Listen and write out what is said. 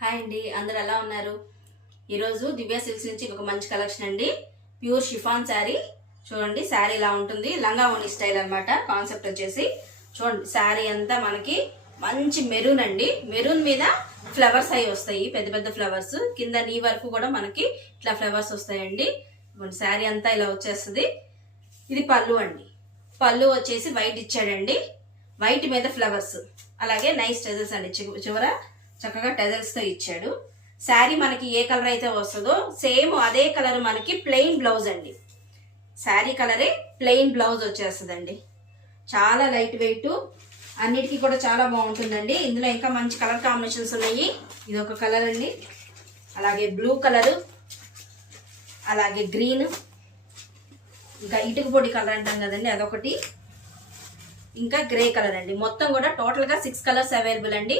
Hi అండి, అందరు ఎలా ఉన్నారు? ఈరోజు దివ్య సిల్క్స్ నుంచి ఒక మంచి కలెక్షన్ అండి. Pure chiffon sari. చూడండి, శారీ ఇలా ఉంటుంది. లంగా ఓని స్టైల్ అనమాట. కాన్సెప్ట్ వచ్చేసి చూడండి, శారీ అంతా మనకి మంచి మెరూన్ అండి. మెరూన్ మీద ఫ్లవర్స్ అవి వస్తాయి, పెద్ద పెద్ద ఫ్లవర్స్. కింద నీ వరకు కూడా మనకి ఇట్లా ఫ్లవర్స్ వస్తాయండి. శారీ అంతా ఇలా వచ్చేస్తుంది. ఇది పళ్ళు అండి. పళ్ళు వచ్చేసి వైట్ ఇచ్చాడండి. వైట్ మీద ఫ్లవర్స్, అలాగే నైస్ టెజల్స్ అండి. చివర చక్కగా టెజల్స్ తో ఇచ్చాడు. శారీ మనకి ఏ కలర్ అయితే వస్తుందో సేమ్ అదే కలర్ మనకి ప్లెయిన్ బ్లౌజ్ అండి. శారీ కలరే ప్లెయిన్ బ్లౌజ్ వచ్చేస్తుందండి. చాలా లైట్ వెయిట్, అన్నిటికీ కూడా చాలా బాగుంటుందండి. ఇందులో ఇంకా మంచి కలర్ కాంబినేషన్స్ ఉన్నాయి. ఇది ఒక కలర్ అండి, అలాగే బ్లూ కలరు, అలాగే గ్రీన్, ఇంకా ఇటుక పొడి కలర్ అంటాం కదండి అదొకటి, ఇంకా గ్రే కలర్ అండి. మొత్తం కూడా టోటల్గా 6 కలర్స్ అవైలబుల్ అండి.